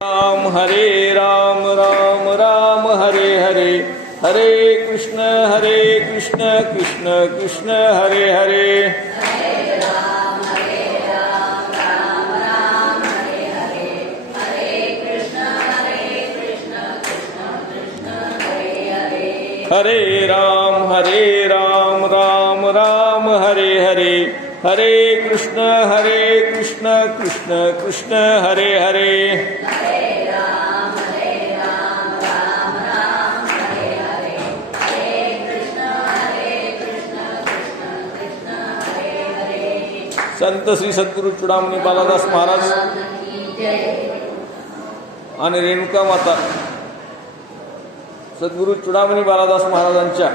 राम राम राम हरे हरे, हरे कृष्ण कृष्ण कृष्ण हरे हरे। हरे राम राम राम हरे हरे, हरे कृष्ण कृष्ण कृष्ण हरे हरे। संत श्री सद्गुरु चूडामणी बालादास महाराज आणि रेणुका माता सद्गुरु चूडामणी बालादास महाराजांच्या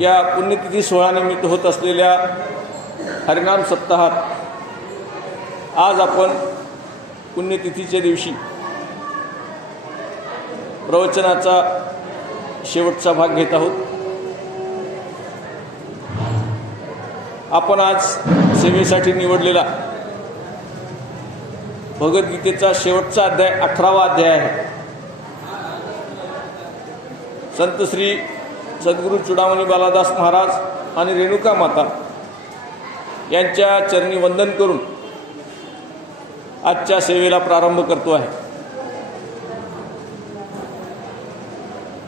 या पुण्यतिथी सोहळ्यानिमित्त होत असलेल्या हरिनाम सप्ताहात आज आपण पुण्यतिथीच्या दिवशी प्रवचनाचा शेवटचा भाग घेत आहोत। आपण आज सेवेसाठी निवडलेला भगवद्गीतेचा शेवटचा अध्याय 18वा अध्याय आहे। संत श्री सद्गुरु चूडामणी बालादास महाराज आणि रेणुका माता यांच्या चरणी वंदन करून आजच्या सेवेला प्रारंभ करतो आहे।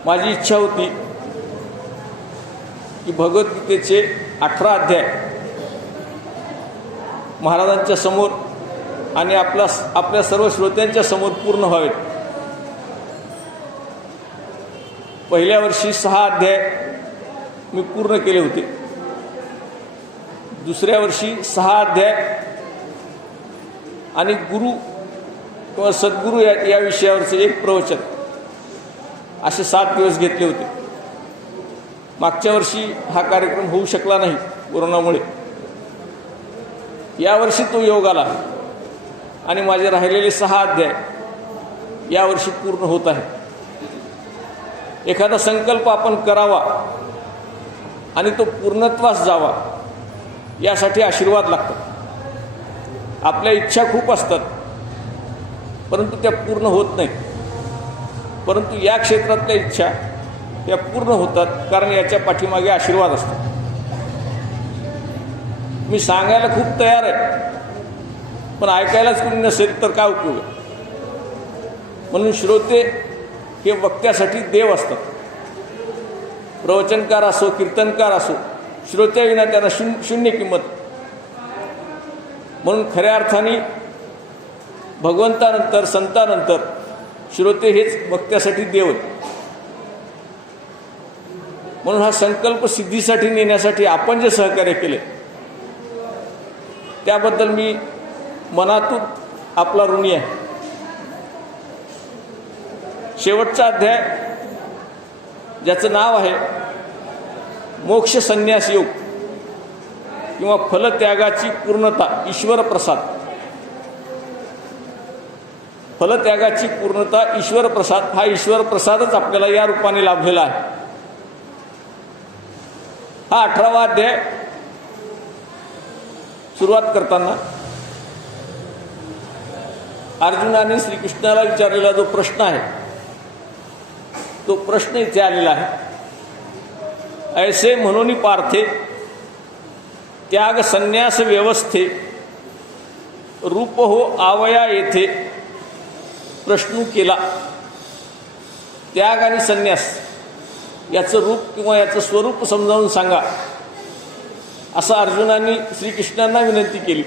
माझी इच्छा होती की भगवद्गीतेचे 18 अध्याय महाराजांच्या समोर आणि आपल्या सर्व श्रोत्यांच्या समोर पूर्ण व्हावेत। पहिल्या वर्षी 6 अध्याय मी पूर्ण केले होते, दुसऱ्या वर्षी 6 अध्याय आणि गुरु किंवा सद्गुरू या विषयावरचे एक प्रवचन असे 7 दिवस घेतले होते। मागच्या वर्षी हा कार्यक्रम होऊ शकला नाही कोरोनामुळे। यावर्षी तो योग आला आणि माझे राहिलेले 6 अध्याय यावर्षी पूर्ण होत आहे। एखादा संकल्प आपण करावा आणि तो पूर्णत्वास जावा यासाठी आशीर्वाद लागतात। आपल्या इच्छा खूप असतात परंतु त्या पूर्ण होत नाहीत, परंतु या क्षेत्रातल्या इच्छा त्या पूर्ण होतात कारण याच्या पाठीमागे आशीर्वाद असतो। मी सांगायला खूप तयार आहे पण ऐकायलाच कोणी नसेल तर काय उपयोग आहे। म्हणून श्रोते हे वक्त्यासाठी देव असतात। प्रवचनकार असो कीर्तनकार असो, श्रोत्याविना त्यांना शून्य किंमत। म्हणून खऱ्या अर्थाने भगवंतानंतर संतानंतर श्रोते हेच वक्त्यासाठी देव आहेत। म्हणून हा संकल्प सिद्धीसाठी नेण्यासाठी आपण जे सहकार्य केले त्याबद्दल मी मनातून आपला ऋणी आहे। शेवटचा अध्याय ज्याचं नाव आहे मोक्ष संन्यास योग किंवा फलत्यागाची पूर्णता ईश्वर प्रसाद। फलत्यागाची पूर्णता ईश्वर प्रसाद हा ईश्वर प्रसादच आपल्याला या रूपाने लाभलेला आहे। हा 18वा अध्याय सुरुवात करताना अर्जुनाने श्रीकृष्णाला विचारलेला जो प्रश्न आहे तो प्रश्न इथे आलेला आहे। ऐसे म्हणून पार्थे त्याग संन्यास व्यवस्थे रूप हो आवया येथे प्रश्न केला। त्याग आणि संन्यास याचं रूप किंवा याचं स्वरूप समजावून सांगा असं अर्जुनांनी श्रीकृष्णांना विनंती केली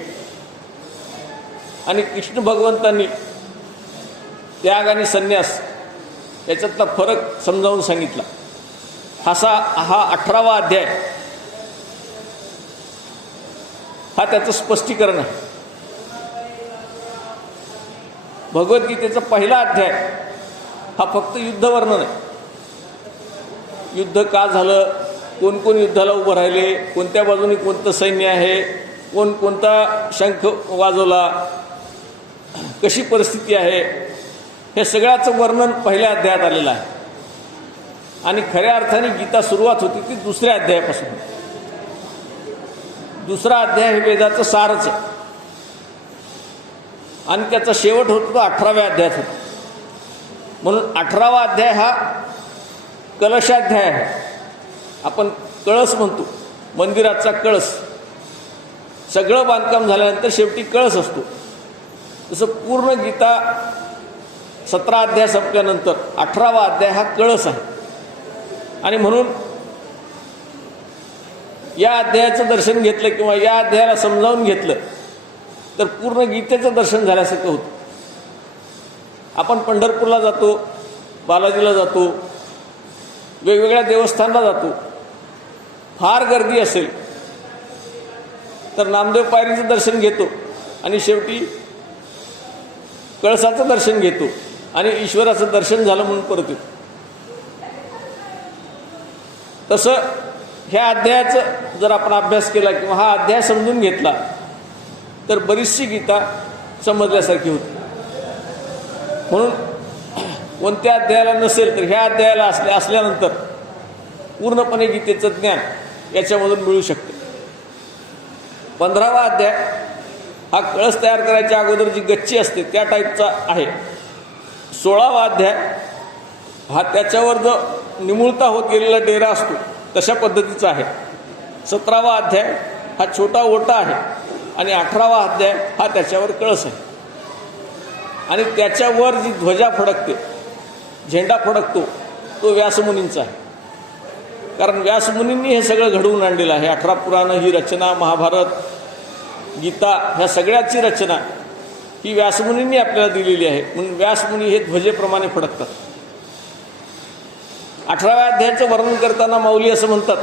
आणि कृष्ण भगवंतांनी त्याग आणि संन्यास याच्यातला फरक समजावून सांगितला। हा 18वा अध्याय हा त्याचं स्पष्टीकरण आहे। भगवद्गीतेचा पहिला अध्याय हा फक्त युद्ध वर्णन आहे। युद्ध का झालं, कोण कोण युद्धाला उभं राहिले, कोणत्या बाजूने कोणतं सैन्य आहे, कोण कोणता शंख वाजवला, कशी परिस्थिती आहे, हे सगळ्याचं वर्णन पहिल्या अध्यायात आलेलं आहे। आणि खऱ्या अर्थाने गीता सुरुवात होती ती दुसऱ्या अध्यायापासून। दुसरा अध्याय हे वेदाचं सारच आहे। आणि त्याचा शेवट होतो तो 18व्या अध्यायात होतो. म्हणून 18वा अध्याय हा कलशाध्याय आहे. आपण कळस म्हणतो, मंदिराचा कळस. सगळं बांधकाम झाल्यानंतर शेवटी कळस असतो. तसं पूर्ण गीता 17 अध्याय संपल्यानंतर 18वा अध्याय हा कळस आहे. आणि म्हणून या अध्यायाचं दर्शन घेतलं किंवा या अध्यायाला समजावून घेतलं तर पूर्ण गीतेचं दर्शन झाल्यासारखं होतं. आपण पंढरपूरला जातो, बालाजीला जातो, वेगवेगळ्या देवस्थानाला जातो. फार गर्दी असेल तर नामदेव पायरीचं दर्शन घेतो आणि शेवटी कळसाचं दर्शन घेतो आणि ईश्वराचं दर्शन झालं म्हणून परत येतो. तसं ह्या अध्यायाचं जर आपण अभ्यास केला किंवा हा अध्याय समजून घेतला तर बरीचशी गीता समजल्यासारखी होती. म्हणून कोणत्या अध्यायाला नसेल तर ह्या अध्यायाला असल्यानंतर पूर्णपणे गीतेचं ज्ञान याच्यामधून मिळू शकते. 15वा अध्याय हा कळस तयार करायच्या अगोदर जी गच्ची असते त्या टाईपचा आहे. 16वा अध्याय हा त्याच्यावर जो निमुळता होत गेलेला डेरा असतो तशा पद्धतीचा आहे. 17वा अध्याय हा छोटा ओटा आहे आणि 18वा अध्याय हा त्याच्यावर कळस आहे. आणि त्याच्यावर जी ध्वजा फडकते, झेंडा फडकतो, तो व्यासमुनींचा आहे. कारण व्यासमुनींनी हे सगळं घडवून आणलेलं आहे. 18 पुराणं ही रचना, महाभारत, गीता ह्या सगळ्याची रचना ही व्यासमुनींनी आपल्याला दिलेली आहे. म्हणून व्यासमुनी हे ध्वजेप्रमाणे फडकतात. 18व्या अध्यायाचं वर्णन करताना माऊली असं म्हणतात,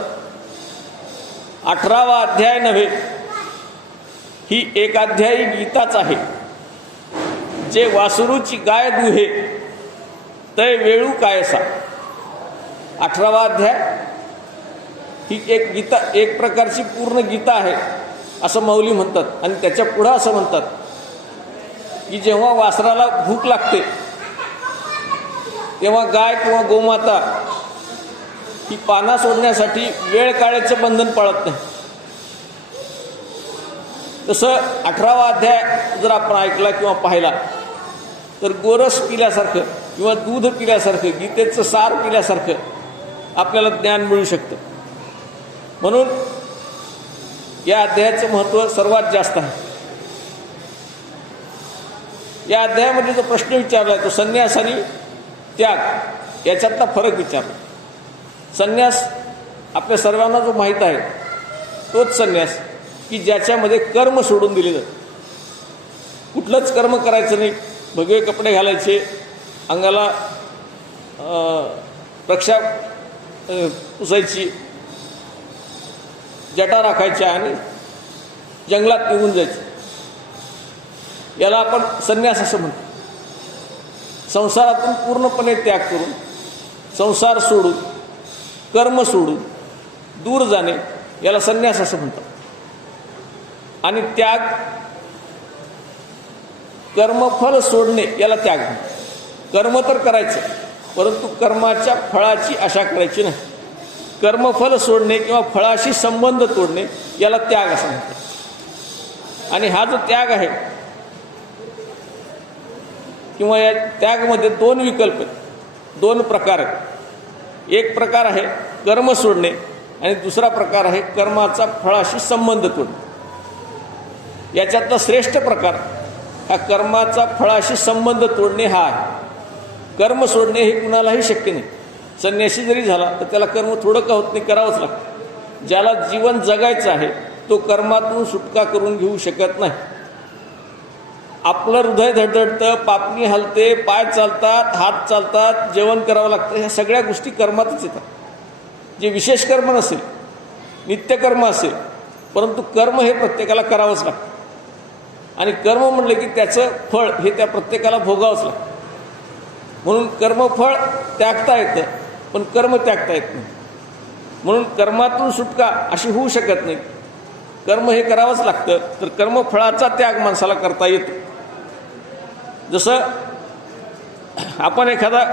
18वा अध्याय नव्हे, ही एकाध्यायी गीताच आहे. जे वासरूची गाय दुहे तय वेळू कायसा. 18वा अध्याय ही एक गीता, एक प्रकारची पूर्ण गीता आहे असं माऊली म्हणतात. आणि त्याच्या पुढं असं म्हणतात की जेव्हा वासराला भूक लागते तेव्हा गाय किंवा गोमाता ही पाना सोडण्यासाठी वेळ काळाचं बंधन पाळत नाही. तसं 18वा अध्याय जर आपण ऐकला किंवा पाहिला तर गोरस पिल्यासारखं किंवा दूध पिल्यासारखं, गीतेचं सार पिल्यासारखं आपल्याला ज्ञान मिळू शकतं. म्हणून या अध्यायाचं महत्त्व सर्वात जास्त आहे. या अध्यायामध्ये जो प्रश्न विचारला तो संन्यास आणि त्याग याच्यातला फरक विचारला. संन्यास आपल्या सर्वांना जो माहीत आहे तोच संन्यास की ज्याच्यामध्ये कर्म सोडून दिले जाते. कुठलंच कर्म करायचं नाही. भगवे कपडे घालायचे, अंगाला रक्षा पुसायची, जटा राखायच्या आणि जंगलात निघून जायचं. याला आपण संन्यास असं म्हणतो. संसारातून पूर्णपणे त्याग करून, संसार सोडून, कर्म सोडून दूर जाणे याला संन्यास असं म्हणतात. आणि त्याग, कर्मफल सोडणे याला त्याग म्हणतात. कर्म तर करायचं परंतु कर्माच्या फळाची आशा करायची नाही. कर्मफल सोडणे किंवा फळाशी संबंध तोडणे याला त्याग असं म्हणतात. आणि हा जो त्याग आहे किंवा या त्यागमध्ये 2 विकल्प आहेत, 2 प्रकार आहेत. एक प्रकार आहे कर्म सोडणे आणि दुसरा प्रकार आहे कर्माचा फळाशी संबंध तोडणे. याच्यातला श्रेष्ठ प्रकार हा कर्माचा फळाशी संबंध तोडणे हा आहे. कर्म सोडणे हे कुणालाही शक्य नाही. संन्यासी जरी झाला तर त्याला कर्म थोडं का होत नाही, करावंच लागतं. ज्याला जीवन जगायचं आहे तो कर्मातून सुटका करून घेऊ शकत नाही. आपलं हृदय धडधडतं, पापणी हलते, पाय चालतात, हात चालतात, जेवण करावं लागतं. ह्या सगळ्या गोष्टी कर्मातच येतात. जे विशेष कर्म नसेल, नित्यकर्म असेल, परंतु कर्म हे प्रत्येकाला करावंच लागतं. आणि कर्म म्हणलं की त्याचं फळ हे त्या प्रत्येकाला भोगावंच लागतं. म्हणून कर्मफळ त्यागता येतं पण कर्म त्यागता येत नाही. म्हणून कर्मातून सुटका अशी होऊ शकत नाही. कर्म हे करावंच लागतं. तर कर्मफळाचा त्याग माणसाला करता येतो. जसं आपण एखादा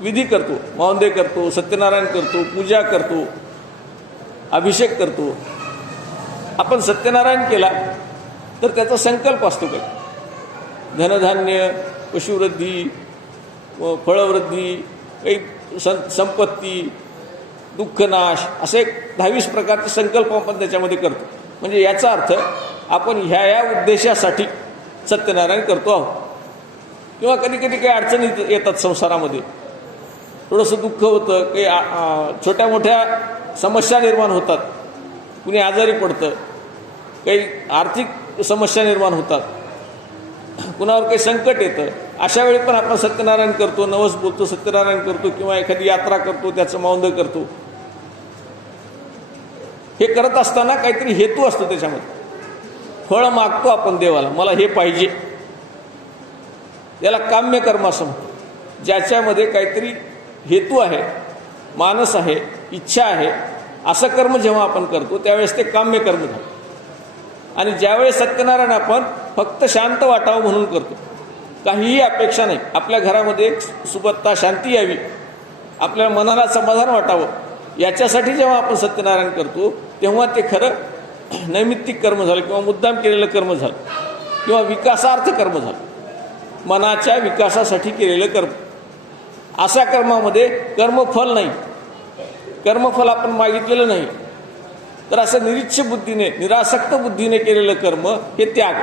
विधी करतो, मौंदे करतो, सत्यनारायण करतो, पूजा करतो, अभिषेक करतो. आपण सत्यनारायण केला तर त्याचा संकल्प असतो काही. धनधान्य, पशुवृद्धी, फळवृद्धी, काही संपत्ती, दुःखनाश, असे 22 प्रकारचे संकल्प आपण त्याच्यामध्ये करतो. म्हणजे याचा अर्थ आपण ह्या उद्देशासाठी सत्यनारायण करतो आहोत. किंवा कधी कधी काही अडचणी येतात संसारामध्ये, थोडंसं दुःख होतं, काही छोट्या मोठ्या समस्या निर्माण होतात, कुणी आजारी पडतं, काही आर्थिक समस्या निर्माण होतात, कुणावर काही संकट येतं. अशा वेळी पण आपण सत्यनारायण करतो, नवस बोलतो, सत्यनारायण करतो, किंवा एखादी यात्रा करतो, त्याचं मौंद करतो. हे करत असताना काहीतरी हेतू असतो त्याच्यामध्ये. फळ मागतो आपण देवाला, मला हे पाहिजे, याला काम्य कर्म असं म्हणतो. ज्याच्यामध्ये काहीतरी हेतू आहे, मानस आहे, इच्छा आहे, असं कर्म जेव्हा आपण करतो त्यावेळेस ते काम्य कर्म झालं. आणि ज्यावेळेस सत्यनारायण आपण फक्त शांत वाटावं म्हणून करतो, काहीही अपेक्षा नाही, आपल्या घरामध्ये सुबत्ता, शांती यावी, आपल्या मनाला समाधान वाटावं, याच्यासाठी जेव्हा आपण सत्यनारायण करतो तेव्हा ते खरं नैमित्तिक कर्म झालं, किंवा मुद्दाम केलेलं कर्म झालं, किंवा विकासार्थ कर्म झालं, मनाच्या विकासासाठी केलेलं कर्म. अशा कर्मामध्ये कर्मफल नाही, कर्मफल आपण मागितलेलं नाही. तर असं निरीच्छ बुद्धीने, निरासक्त बुद्धीने केलेलं कर्म हे त्याग.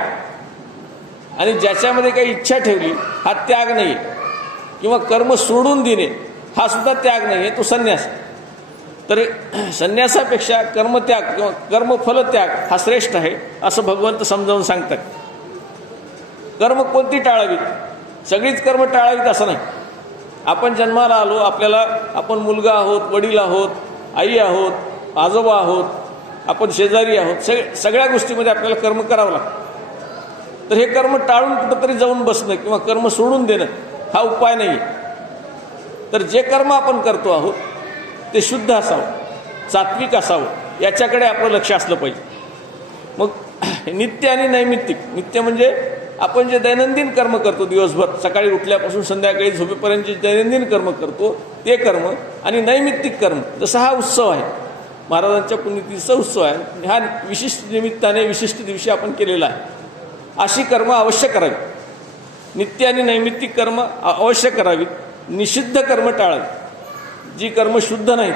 आणि ज्याच्यामध्ये काही इच्छा ठेवली हा त्याग नाही, किंवा कर्म सोडून देणे हा सुद्धा त्याग नाही आहे, तो संन्यास. तर संन्यासापेक्षा कर्मत्याग किंवा कर्मफलत्याग हा श्रेष्ठ आहे असं भगवंत समजावून सांगतात. कर्म कोणती टाळावीत? सगळीच कर्म टाळावीत असं नाही. आपण जन्माला आलो, आपल्याला आपण मुलगा आहोत, वडील आहोत, आई आहोत, आजोबा आहोत, आपण शेजारी आहोत, सगळ्या गोष्टीमध्ये आपल्याला कर्म करावं लागतं. तर हे कर्म टाळून कुठंतरी जाऊन बसणं किंवा कर्म सोडून देणं हा उपाय नाही आहे. तर जे कर्म आपण करतो आहोत ते शुद्ध असावं, सात्विक असावं, याच्याकडे आपलं लक्ष असलं पाहिजे. मग नित्य आणि नैमित्तिक. नित्य म्हणजे आपण जे दैनंदिन कर्म करतो दिवसभर, सकाळी उठल्यापासून संध्याकाळी झोपेपर्यंत जे दैनंदिन कर्म करतो ते कर्म, आणि नैमित्तिक कर्म. जसा हा उत्सव आहे, महाराजांच्या पुण्यतिथीचा उत्सव आहे, ह्या विशिष्ट निमित्ताने विशिष्ट दिवशी आपण केलेला आहे, अशी कर्म अवश्य करावी. नित्य आणि नैमित्तिक कर्म अवश्य करावीत. निषिद्ध कर्म टाळावी. जी कर्म शुद्ध नाहीत,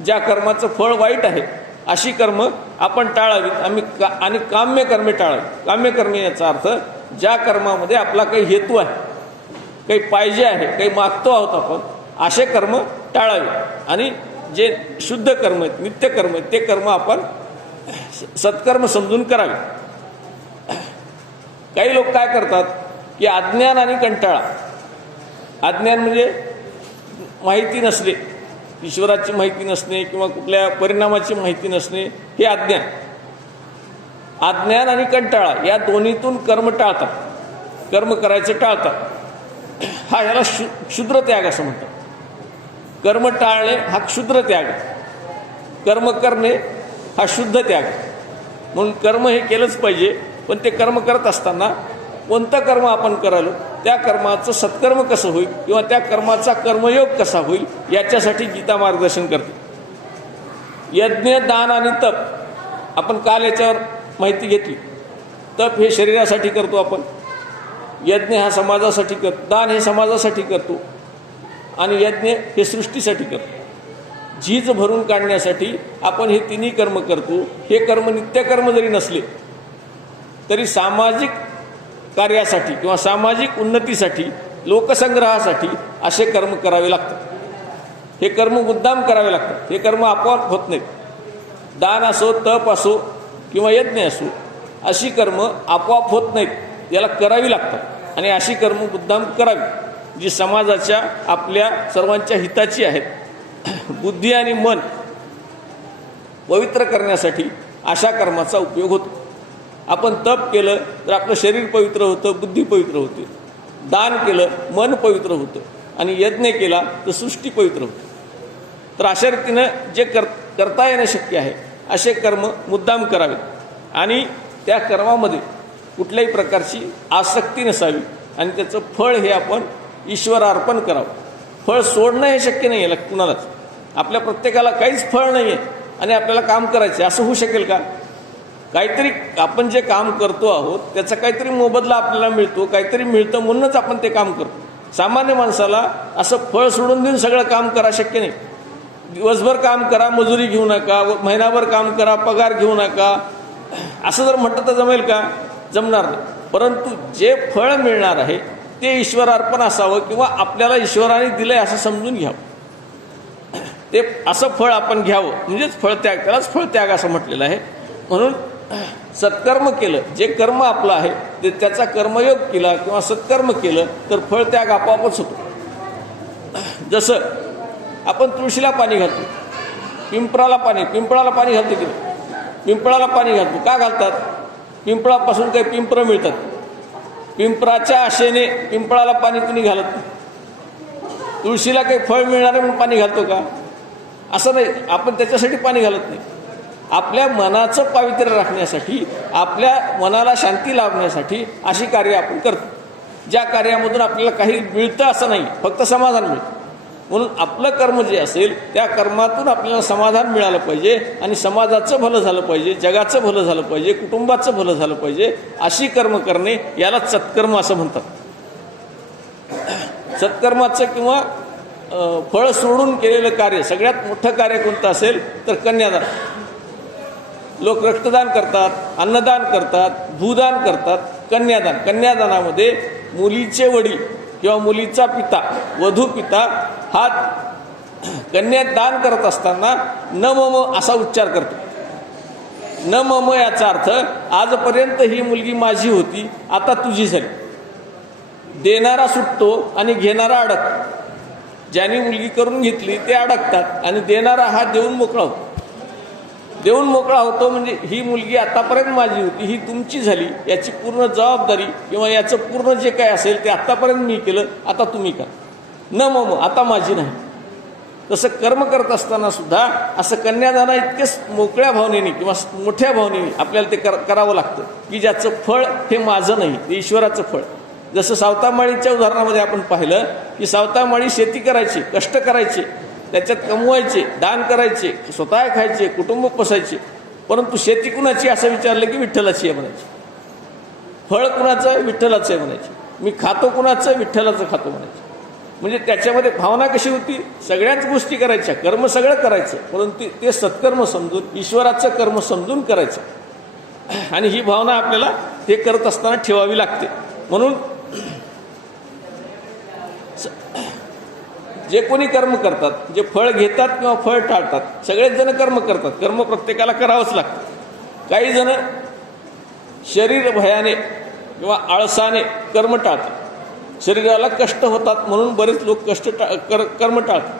ज्या कर्माचं फळ वाईट आहे, अशी कर्म आपण टाळावीत. आणि काम्य कर्मे टाळावी. काम्य कर्मे याचा अर्थ ज्या कर्मामध्ये आपला काही हेतू आहे, काही पाहिजे आहे, काही मागतो आहोत आपण, असे कर्म टाळावे. आणि जे शुद्ध कर्म आहेत, नित्य कर्म आहेत, ते कर्म आपण सत्कर्म समजून करावे. काही लोक काय करतात की अज्ञान आणि कंटाळा. अज्ञान म्हणजे माहिती नसणे, ईश्वराची माहिती नसणे किंवा कुठल्या परिणामाची माहिती नसणे, हे अज्ञान. अज्ञान आणि कंटाळा या दोन्हीतून कर्म टाळतात, कर्म करायचं टाळतात. हा याला क्षुद्र त्याग असं म्हणतात. कर्म टाळणे हा क्षुद्र त्याग, कर्म करणे हा शुद्ध त्याग. म्हणून कर्म हे केलंच पाहिजे. पण ते कर्म करत असताना कोणतं कर्म आपण करालो, त्या कर्माचं सत्कर्म कसं होईल किंवा त्या कर्माचा कर्मयोग कसा होईल, याच्यासाठी गीता मार्गदर्शन करते. यज्ञ, दान आणि तप, आपण काल याच्यावर माहिती घेतली. तप हे शरीरासाठी करतो आपण, यज्ञ हा समाजासाठी करतो, दान हे समाजासाठी करतो, आणि यज्ञ हे सृष्टीसाठी करतो. झीज भरून काढण्यासाठी आपण हे तिन्ही कर्म करतो. हे कर्म नित्यकर्म जरी नसले तरी सामाजिक कार्यासाठी किंवा सामाजिक उन्नतीसाठी, लोकसंग्रहासाठी असे कर्म करावे लागतात. हे कर्म मुद्दाम करावे लागतात. हे कर्म आपोआप होत नाहीत. दान असो, तप असो किंवा यज्ञ असो, अशी कर्म आपोआप होत नाहीत, याला करावी लागतात. आणि अशी कर्म मुद्दाम करावी जी समाजाच्या, आपल्या सर्वांच्या हिताची आहेत. बुद्धी आणि मन पवित्र करण्यासाठी अशा कर्माचा उपयोग होतो. आपण तप केलं तर आपलं शरीर पवित्र होतं, बुद्धी पवित्र होते. दान केलं मन पवित्र होतं, आणि यज्ञ केला तर सृष्टी पवित्र होते. तर अशा रीतीनं जे करता येणं शक्य आहे असे कर्म मुद्दाम करावेत. आणि त्या कर्मामध्ये कुठल्याही प्रकारची आसक्ती नसावी, आणि त्याचं फळ हे आपण ईश्वरार्पण करावं. फळ सोडणं हे शक्य नाही आहे कुणालाच. आपल्या प्रत्येकाला काहीच फळ नाही आहे आणि आपल्याला काम करायचं, असं होऊ शकेल का? काहीतरी आपण जे काम करतो आहोत त्याचा काहीतरी मोबदला आपल्याला मिळतो, काहीतरी मिळतं म्हणूनच आपण ते काम करतो. सामान्य माणसाला असं फळ सोडून देऊन सगळं काम करा शक्य नाही. दिवसभर काम करा, मजुरी घेऊ नका, महिनाभर काम करा, पगार घेऊ नका, असं जर म्हटलं तर जमेल का? जमणार नाही. परंतु जे फळ मिळणार आहे ते ईश्वरार्पण असावं किंवा आपल्याला ईश्वराने दिलंय असं समजून घ्यावं. ते असं फळ आपण घ्यावं म्हणजेच फळत्याग, त्यालाच फळत्याग असं म्हटलेलं आहे. म्हणून सत्कर्म केलं, जे कर्म आपलं आहे ते त्याचा कर्मयोग केला किंवा सत्कर्म केलं तर फळत्याग आपोआपच होतो. जसं आपण तुळशीला पाणी घालतो, पिंपळाला पाणी घालतो की नाही? पिंपळाला पाणी घालतो का घालतात? पिंपळापासून काही पिंपरं मिळतात. पिंपराच्या आशेने पिंपळाला पाणी कुणी घालत नाही. तुळशीला काही फळ मिळणार म्हणून पाणी घालतो का? असं नाही. आपण त्याच्यासाठी पाणी घालत नाही. आपल्या मनाचं पावित्र्य राखण्यासाठी, आपल्या मनाला शांती लाभण्यासाठी अशी कार्य आपण करतो, ज्या कार्यामधून आपल्याला काही मिळतं असं नाही, फक्त समाधान मिळतं. म्हणून आपलं कर्म जे असेल त्या कर्मातून आपल्याला समाधान मिळालं पाहिजे आणि समाजाचं भलं झालं पाहिजे, जगाचं भलं झालं पाहिजे, कुटुंबाचं भलं झालं पाहिजे, अशी कर्म करणे याला सत्कर्म असं म्हणतात. सत्कर्माचं किंवा फळ सोडून केलेलं कार्य, सगळ्यात मोठं कार्य कोणतं असेल तर कन्यादान. लोक रक्तदान करतात, अन्नदान करतात, भूदान करतात. कन्यादानामध्ये मुलीचे वडील किंवा मुलीचा पिता, वधू पिता हा कन्यादान करत असताना न मम असा उच्चार करतो. न मम याचा अर्थ आजपर्यंत ही मुलगी माझी होती, आता तुझी झाली. देणारा सुटतो आणि घेणारा अडकतो. ज्यांनी मुलगी करून घेतली ते अडकतात आणि देणारा हा देऊन मोकळा होतो. देऊन मोकळा होतो म्हणजे ही मुलगी आतापर्यंत माझी होती, ही तुमची झाली, याची पूर्ण जबाबदारी किंवा याचं पूर्ण जे काय असेल ते आत्तापर्यंत मी केलं, आता तुम्ही करा. न मम आता माझी नाही. तसं कर्म करत असताना सुद्धा असं कन्यादाना इतकेच मोकळ्या भावनेने किंवा मोठ्या भावनेने आपल्याला ते करावं लागतं की ज्याचं फळ हे माझं नाही, ते ईश्वराचं फळ. जसं सावतामाळीच्या उदाहरणामध्ये आपण पाहिलं की सावतामाळी शेती करायची, कष्ट करायचे, त्याच्यात कमवायचे, दान करायचे, स्वतः खायचे, कुटुंब पोसायचे. परंतु शेती कुणाची असं विचारलं की विठ्ठलाची आहे म्हणायची. फळ कुणाचं आहे? विठ्ठलाचं आहे म्हणायचे. मी खातो कुणाचं? विठ्ठलाचं खातो म्हणायचे. म्हणजे त्याच्यामध्ये भावना कशी होती? सगळ्याच गोष्टी करायच्या, कर्म सगळं करायचं, परंतु ते सत्कर्म समजून, ईश्वराचं कर्म समजून करायचं. आणि ही भावना आपल्याला हे करत असताना ठेवावी लागते. म्हणून जे कोणी कर्म करतात, जे फळ घेतात किंवा फळ टाळतात, सगळेच जण कर्म करतात. कर्म प्रत्येकाला करावंच लागतं. काही जण शरीर भयाने किंवा आळसाने कर्म टाळतात. शरीराला कष्ट होतात म्हणून बरेच लोक कर्म टाळतात.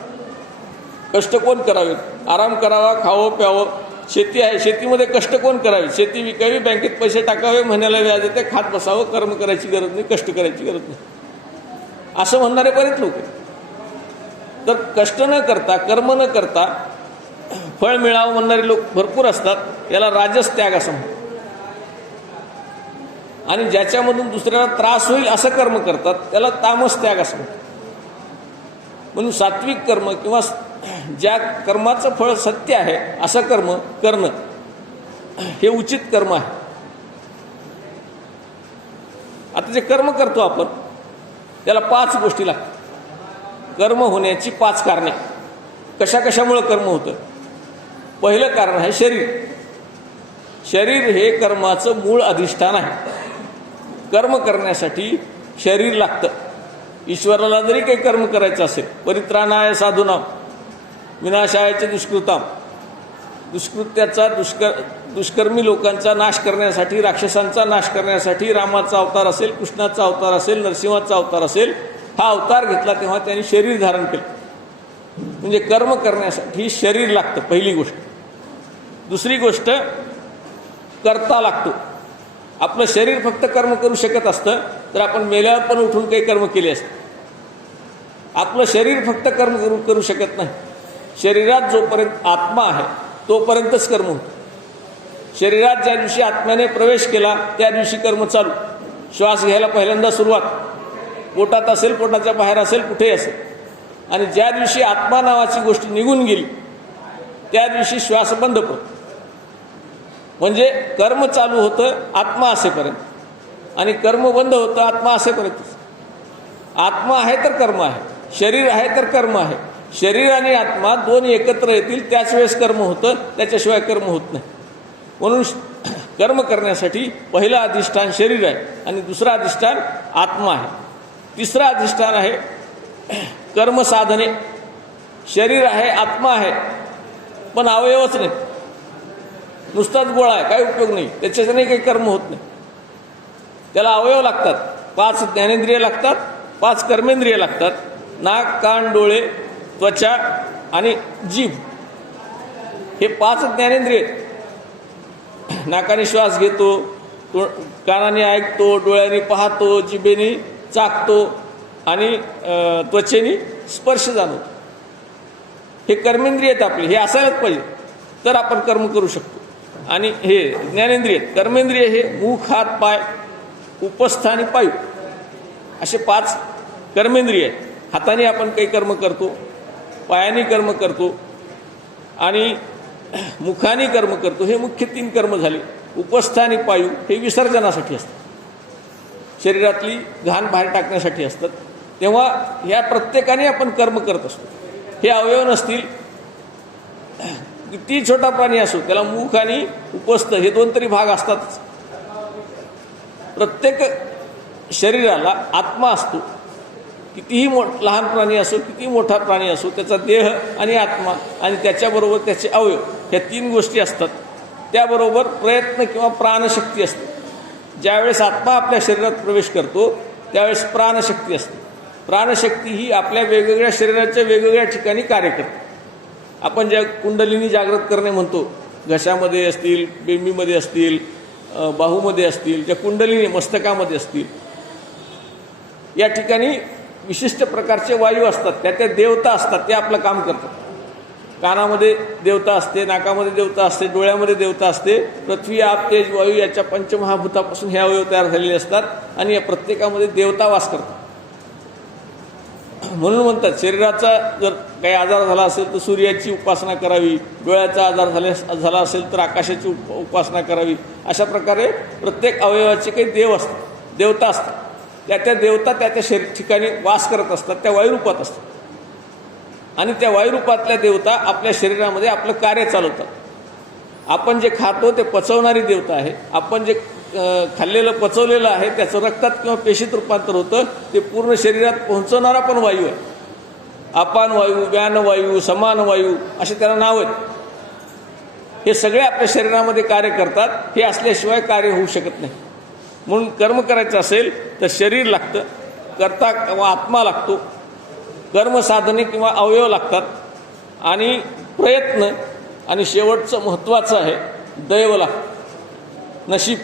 कष्ट कोण करावेत? आराम करावा, खावं प्यावं. शेती आहे, शेतीमध्ये कष्ट कोण करावे? शेती विकावी, बँकेत पैसे टाकावे, महिन्याला व्याज येते, खात बसावं, कर्म करायची गरज नाही, कष्ट करायची गरज नाही, असं म्हणणारे बरेच लोक आहेत. तर कष्ट न करता, कर्म न करता फळ मिळावं म्हणणारे लोक भरपूर असतात. याला राजस त्याग असं म्हणतात. आणि ज्याच्यामधून दुसऱ्याला त्रास होईल असं कर्म करतात त्याला तामस त्याग असं म्हणतात. म्हणून सात्विक कर्म किंवा ज्या कर्माचं फळ सत्य आहे असं कर्म करणं हे उचित कर्म आहे. आता जे कर्म करतो आपण त्याला 5 गोष्टी लागतात. कर्म होण्याची 5 कारणे. कशामुळे कर्म होतं? पहिलं कारण आहे शरीर. शरीर हे कर्माचं मूळ अधिष्ठान आहे. कर्म करण्यासाठी शरीर लागतं. ईश्वराला जरी काही कर्म करायचं असेल, परित्राणाय साधूनाम विनाशायाचे दुष्कृताम, दुष्कृत्याचा दुष्कर्मी लोकांचा नाश करण्यासाठी, राक्षसांचा नाश करण्यासाठी रामाचा अवतार असेल, कृष्णाचा अवतार असेल, नरसिंहाचा अवतार असेल, हा अवतार घेतला तेव्हा त्यांनी शरीर धारण केलं. म्हणजे कर्म करण्यासाठी शरीर लागतं, पहिली गोष्ट. दुसरी गोष्ट कर्ता लागतो. आपलं शरीर फक्त कर्म करू शकत असतं तर आपण मेल्यावर पण उठून काही कर्म केले असते. आपलं शरीर फक्त कर्म करू शकत नाही. शरीरात जोपर्यंत आत्मा आहे तोपर्यंतच कर्म होतं. शरीरात ज्या दिवशी आत्म्याने प्रवेश केला त्या दिवशी कर्म चालू. श्वास घ्यायला पहिल्यांदा सुरुवात, पोटात असेल, पोटाच्या बाहेर असेल, कुठेही असेल. आणि ज्या दिवशी आत्मा नावाची गोष्ट निघून गेली त्या दिवशी श्वास बंद पडतो. म्हणजे कर्म चालू होतं आत्मा असेपर्यंत आणि कर्म बंद होतं आत्मा असेपर्यंत। आत्मा आहे तर कर्म आहे, शरीर आहे तर कर्म आहे। शरीर आणि आत्मा दोन एकत्र येतील त्याच वेळेस कर्म होतं, त्याच्याशिवाय कर्म होत नाही। म्हणून कर्म करण्यासाठी पहिलं अधिष्ठान शरीर आहे आणि दुसरं अधिष्ठान आत्मा आहे। तिसरं अधिष्ठान आहे कर्म साधने। शरीर आहे, आत्मा आहे, पण अवयवच नाही, नुसताच गोळा आहे, काही उपयोग नाही, त्याच्याने काही कर्म होत नाही। त्याला अवयव लागतात, 5 ज्ञानेंद्रिय लागतात, 5 कर्मेंद्रिय लागतात, नाक, कान, डोळे, त्वचा आणि जीभ, हे 5 ज्ञानेंद्रिय। नाकाने श्वास घेतो, कानाने ऐकतो, डोळ्याने पाहतो, जिभेने चाखतो आणि त्वचेने स्पर्श जाणवतो। हे कर्मेंद्रिय आहेत आपले, हे असायलाच पाहिजे तर आपण कर्म करू शकतो। आणि हे ज्ञानेंद्रिय, कर्मेंद्रिय हे मुख, हात, पाय, उपस्थ आणि पायू असे 5 कर्मेंद्रिय आहेत। हाताने आपण काही कर्म करतो, पायाने कर्म करतो आणि मुखाने कर्म करतो, हे मुख्य 3 कर्म झाले। उपस्थ आणि पायू हे विसर्जनासाठी असतात, शरीरातली घाण बाहेर टाकण्यासाठी असतात। तेव्हा ह्या प्रत्येकाने आपण कर्म करत असतो। हे अवयव नसतील, किती छोटा प्राणी असो त्याला मुख आणि उपस्थ हे 2 तरी भाग असतातच। प्रत्येक शरीराला आत्मा असतो, कितीही लहान प्राणी असो, किती मोठा प्राणी असो, त्याचा देह आणि आत्मा आणि त्याच्याबरोबर त्याचे अवयव ह्या 3 गोष्टी असतात। त्याबरोबर प्रयत्न किंवा प्राणशक्ती असते। ज्यावेळेस आत्मा आपल्या शरीरात प्रवेश करतो त्यावेळेस प्राणशक्ती असते। प्राणशक्ती ही आपल्या वेगवेगळ्या शरीराच्या वेगवेगळ्या ठिकाणी कार्य करते। आपण ज्या कुंडलिनी जागृत करणे म्हणतो, घशामध्ये असतील, बेंबीमध्ये असतील, बाहूमध्ये असतील, ज्या कुंडलिनी मस्तकामध्ये असतील, या ठिकाणी विशिष्ट प्रकारचे वायू असतात, त्या देवता असतात, ते आपलं काम करतात। कानामध्ये देवता असते, नाकामध्ये देवता असते, डोळ्यामध्ये देवता असते। पृथ्वी, आप, तेज, वायू याच्या पंचमहाभूतापासून हे अवयव तयार झालेले असतात आणि या प्रत्येकामध्ये देवता वास करतात। म्हणून म्हणतात शरीराचा जर काही आजार झाला असेल तर सूर्याची उपासना करावी, डोळ्याचा आजार झाला असेल तर आकाशाची उपासना करावी। अशा प्रकारे प्रत्येक अवयवाचे काही देव असतात, देवता असतात। त्या देवता त्या शरीर ठिकाणी वास करत असतात, त्या वायुरूपात असतात आणि त्या वायुरूपातल्या देवता आपल्या शरीरामध्ये आपलं कार्य चालवतात। आपण जे खातो ते पचवणारी देवता आहे। आपण जे खाल्लेलं पचवलेलं आहे त्याचं रक्तात किंवा पेशीत रूपांतर होतं, ते पूर्ण शरीरात पोहोचवणारा पण वायू आहे। अपान वायू, व्यान वायू, समान वायू असे त्याला नाव आहेत। हे सगळे आपल्या शरीरामध्ये कार्य करतात, हे असल्याशिवाय कार्य होऊ शकत नाही। म्हणून कर्म करायचं असेल तर शरीर लागतं, कर्ता किंवा आत्मा लागतो, कर्मसाधने किंवा अवयव लागतात आणि प्रयत्न, आणि शेवटचं महत्त्वाचं आहे दैव लागतं, नशीब।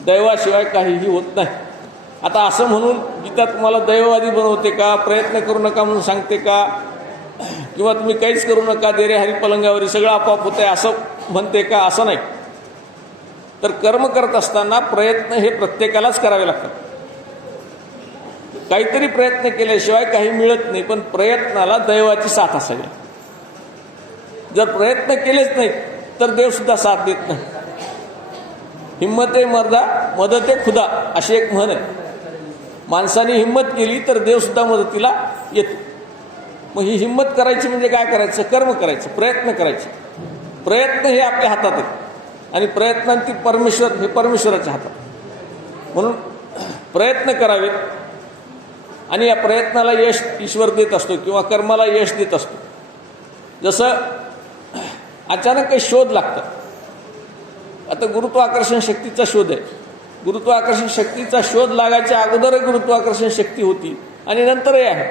दैवाशिवाय काहीही होत नाही। आता असं म्हणून गीता तुम्हाला दैववादी बनवते का, प्रयत्न करू नका म्हणून सांगते का, किंवा तुम्ही काहीच करू नका, देरे हरी पलंगावरी सगळं आपोआप होतंय असं म्हणते का? असं नाही। तर कर्म करत असताना प्रयत्न हे प्रत्येकालाच करावे लागतात। काहीतरी प्रयत्न केल्याशिवाय काही मिळत नाही, पण प्रयत्नाला दैवाची साथ असावी। जर प्रयत्न केलेच नाहीत तर देवसुद्धा साथ देत नाही। हिम्मते मर्दा मदते खुदा अशी एक म्हण आहे। माणसाने हिम्मत केली तर देवसुद्धा मदतीला येतो। मग ही हिम्मत करायची म्हणजे काय करायचं? कर्म करायचं, प्रयत्न करायचे। प्रयत्न हे आपल्या हातात आहे आणि प्रयत्नांती परमेश्वर हे परमेश्वराच्या हातात। म्हणून प्रयत्न करावे आणि या प्रयत्नाला यश ईश्वर देत असतो किंवा कर्माला यश देत असतो। जसं अचानक काही शोध लागतात, आता गुरुत्वाकर्षण शक्तीचा शोध आहे। गुरुत्वाकर्षण शक्तीचा शोध लागायच्या अगोदर गुरुत्वाकर्षण शक्ती होती आणि नंतरही आहे।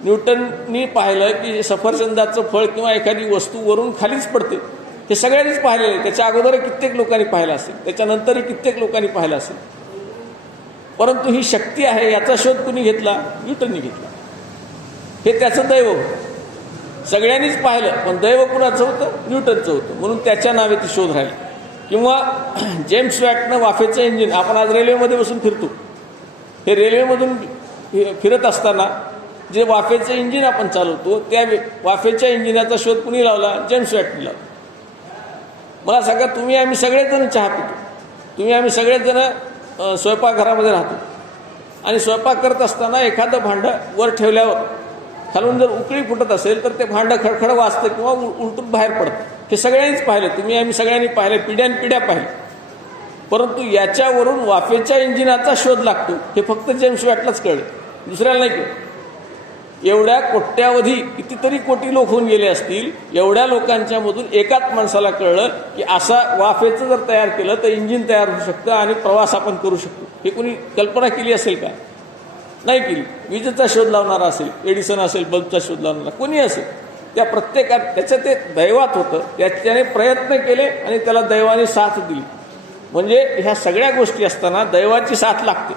न्यूटननी पाहिलं की सफरचंदाचं फळ किंवा एखादी वस्तू वरून खालीच पडते, हे सगळ्यांनीच पाहिलेलं आहे। त्याच्या अगोदर कित्येक लोकांनी पाहिलं असेल, त्याच्यानंतरही कित्येक लोकांनी पाहिलं असेल, परंतु ही शक्ती आहे याचा शोध कुणी घेतला? न्यूटननी घेतला। हे त्याचं दैव होतं। सगळ्यांनीच पाहिलं पण दैव कुणाचं होतं? न्यूटनचं होतं, म्हणून त्याच्या नावे ती शोध राहिली। किंवा जेम्स वॅटनं वाफेचं इंजिन, आपण आज रेल्वेमध्ये बसून फिरतो, हे रेल्वेमधून फिरत असताना जे वाफेचं इंजिन आपण चालवतो त्या वाफेच्या इंजिनाचा शोध कुणी लावला? जेम्स वॅटने लावला। मला सांगा, तुम्ही आम्ही सगळेजण चहा पितो, तुम्ही आम्ही सगळेजण स्वयंपाकघरामध्ये राहतो आणि स्वयंपाक करत असताना एखादं भांडं वर ठेवल्यावर खालून जर उकळी फुटत असेल तर ते भांडं खडखड वाजतं किंवा उलटून बाहेर पडतं. हे सगळ्यांनीच पाहिलं, तुम्ही आम्ही सगळ्यांनी पाहिलं, पिढ्यानपिढ्या पाहिलं. परंतु याच्यावरून वाफेच्या इंजिनाचा शोध लागतो हे फक्त जेम्स वॅटलाच कळलं, दुसऱ्याला नाही कळलं. एवढ्या कोट्यावधी कितीतरी कोटी लोक होऊन गेले असतील, एवढ्या लोकांच्या मधून एकाच माणसाला कळलं की असा वाफेचं जर तयार केलं तर इंजिन तयार होऊ शकतं आणि प्रवास आपण करू शकतो. हे कोणी कल्पना केली असेल का? नाही केली. विजेचा शोध लावणारा असेल, एडिसन असेल, बल्बचा शोध लावणारा कोणी असेल, त्या प्रत्येकात त्याचं ते दैवात होतं, त्याने प्रयत्न केले आणि त्याला दैवाने साथ दिली. म्हणजे ह्या सगळ्या गोष्टी असताना दैवाची साथ लागते.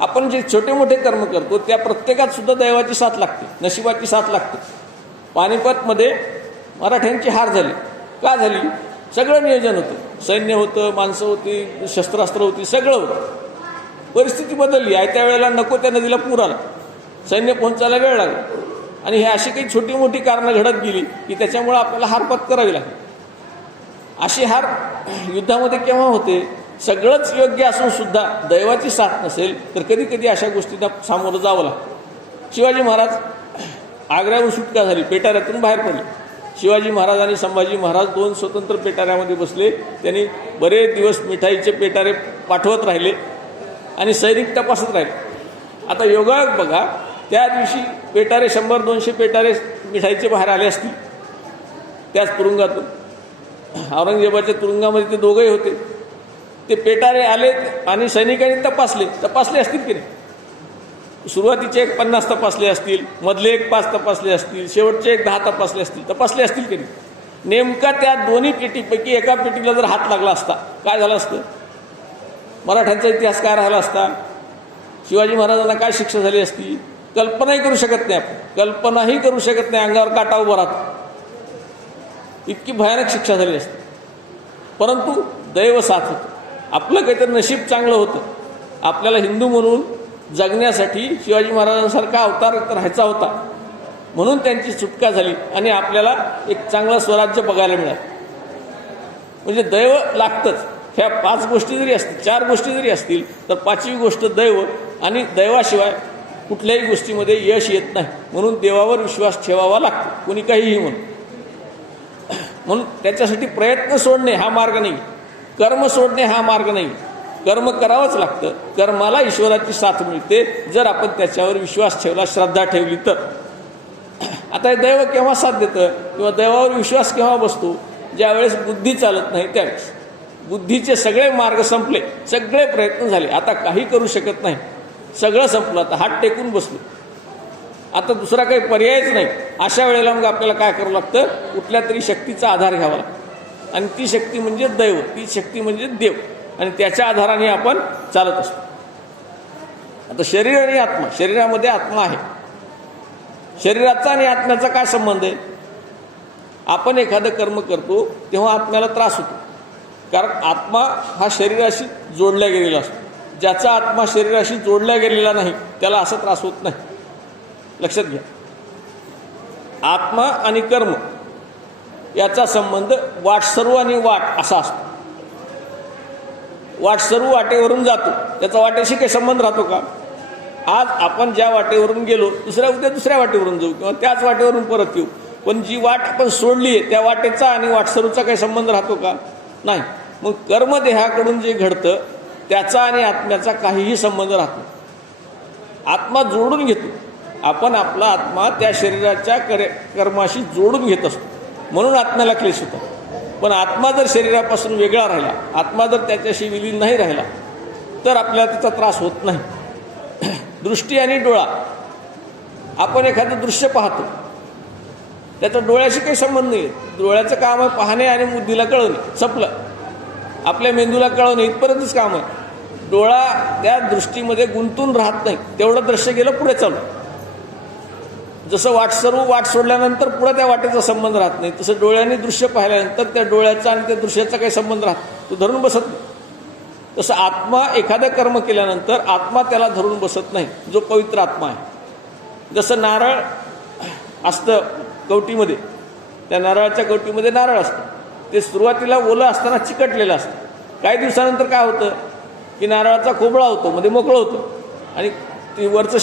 आपण जे छोटे मोठे कर्म करतो त्या प्रत्येकात सुद्धा दैवाची साथ लागते, नशिबाची साथ लागते. पानिपतमध्ये मराठ्यांची हार झाली. का झाली? सगळं नियोजन होतं, सैन्य होतं, माणसं होती, शस्त्रास्त्र होती, सगळं होतं. परिस्थिती बदलली. त्या वेळेला नको त्या नदीला पूर आला, सैन्य पोहोचायला वेळ लागला आणि हे अशी काही छोटी मोठी कारणं घडत गेली की त्याच्यामुळे आपल्याला हार पत्करावी लागली. अशी हार युद्धामध्ये केव्हा होते? सगळंच योग्य असून सुद्धा दैवाची साथ नसेल तर कधी कधी अशा गोष्टींना सामोरं जावं लागतं. शिवाजी महाराज आग्र्याहून सुटका झाली, पेटाऱ्यातून बाहेर पडले. शिवाजी महाराज आणि संभाजी महाराज दोन स्वतंत्र पेटाऱ्यामध्ये बसले. त्यांनी बरेच दिवस मिठाईचे पेटारे पाठवत राहिले आणि सैनिक तपासत राहिले. आता योगायोग बघा, त्या दिवशी पेटारे 100-200 पेटारे मिठाईचे बाहेर आले असतील त्याच तुरुंगातून. औरंगजेबाच्या तुरुंगामध्ये ते दोघंही होते. ते पेटारे आले आणि सैनिकांनी तपासले असतील की नाही? सुरुवातीचे एक 50 तपासले असतील, मधले एक 5 तपासले असतील, शेवटचे एक 10 तपासले असतील की नाही? नेमका त्या दोन्ही पेटीपैकी एका पेटीला जर हात लागला असता काय झालं असतं? मराठ्यांचा इतिहास काय राहिला असता? शिवाजी महाराजांना काय शिक्षा झाली असती? कल्पनाही करू शकत नाही आपण, कल्पनाही करू शकत नाही. अंगावर काटा उभा राहतो, इतकी भयानक शिक्षा झाली असती. परंतु दैव साथ होतं, आपलं काहीतरी नशीब चांगलं होतं. आपल्याला हिंदू म्हणून जगण्यासाठी शिवाजी महाराजांसारखा अवतार राहायचा होता, म्हणून त्यांची सुटका झाली आणि आपल्याला एक चांगलं स्वराज्य बघायला मिळालं. म्हणजे दैव लागतंच. ह्या 5 गोष्टी जरी असतील, 4 गोष्टी जरी असतील तर 5वी गोष्ट दैव, आणि दैवाशिवाय कुठल्याही गोष्टीमध्ये यश येत नाही. म्हणून देवावर विश्वास ठेवावा लागतो, कोणी काहीही म्हणून त्याच्यासाठी प्रयत्न सोडणे हा मार्ग नाही, कर्म सोडणे हा मार्ग नाही. कर्म करावंच लागतं. कर्माला ईश्वराची साथ मिळते जर आपण त्याच्यावर विश्वास ठेवला, श्रद्धा ठेवली तर. आता हे दैव केव्हा साथ देतं किंवा दैवावर विश्वास केव्हा बसतो? ज्यावेळेस बुद्धी चालत नाही त्यावेळेस. बुद्धीचे सगळे मार्ग संपले, सगळे प्रयत्न झाले, आता काही करू शकत नाही, सगळं संपलं, आता हात टेकून बसलो, आता दुसरा काही पर्यायच नाही. अशा वेळेला मग आपल्याला काय करावं लागतं? कुठल्या तरी शक्तीचा आधार घ्यावा लागतो आणि ती शक्ती म्हणजे दैव, ती शक्ती म्हणजे देव, आणि त्याच्या आधाराने आपण चालत असतो. आता शरीर आणि आत्मा, शरीरामध्ये आत्मा आहे. शरीराचा आणि आत्म्याचा काय संबंध आहे? आपण एखादं कर्म करतो तेव्हा आत्म्याला त्रास होतो, कारण आत्मा हा शरीराशी जोडल्या गेलेला असतो. ज्याचा आत्मा शरीराशी जोडल्या गेलेला नाही त्याला असा त्रास होत नाही. लक्षात घ्या, आत्मा आणि कर्म याचा संबंध वाटसरू आणि वाट असा असतो. वाटसरू वाटेवरून जातो, त्याचा वाटेशी काही संबंध राहतो का? आज आपण ज्या वाटेवरून गेलो उद्या दुसऱ्या वाटेवरून जाऊ किंवा त्याच वाटेवरून परत येऊ, पण जी वाट आपण सोडली आहे त्या वाटेचा आणि वाटसरूचा काही संबंध राहतो का? नाही. मग कर्मदेहाकडून जे घडतं त्याचा आणि आत्म्याचा काहीही संबंध राहतो. आत्मा जोडून घेतो, आपण आपला आत्मा त्या शरीराच्या कर्माशी जोडून घेत असतो, म्हणून आत्म्याला क्लेश होतो. पण आत्मा जर शरीरापासून वेगळा राहिला, आत्मा जर त्याच्याशी विलीन नाही राहिला तर आपल्याला त्याचा त्रास होत नाही. दृष्टी आणि डोळा, आपण एखादं दृश्य पाहतो, त्याचा डोळ्याशी काही संबंध नाही. डोळ्याचं काम आहे पाहणे आणि बुद्धीला कळवणे, संपलं. आपल्या मेंदूला कळवणे इथपर्यंतच काम आहे. डोळा त्या दृष्टीमध्ये गुंतून राहत नाही, तेवढं दृश्य गेलं पुढे चालू. जसं वाट सोडल्यानंतर पुढे त्या वाटेचा संबंध राहत नाही, तसं डोळ्यांनी दृश्य पाहिल्यानंतर त्या डोळ्याचा आणि त्या दृश्याचा काही संबंध राहत, तो धरून बसत नाही. तसं आत्मा एखादं कर्म केल्यानंतर आत्मा त्याला धरून बसत नाही, जो पवित्र आत्मा आहे. जसं नारळ असतं कवटीमध्ये, त्या नारळाच्या कवटीमध्ये नारळ असतं, ते सुरुवातीला ओलं असताना चिकटलेलं असतं. काही दिवसानंतर काय होतं की नारळाचा खोबळा होतो, मध्ये मोकळं होतं आणि ते वरचं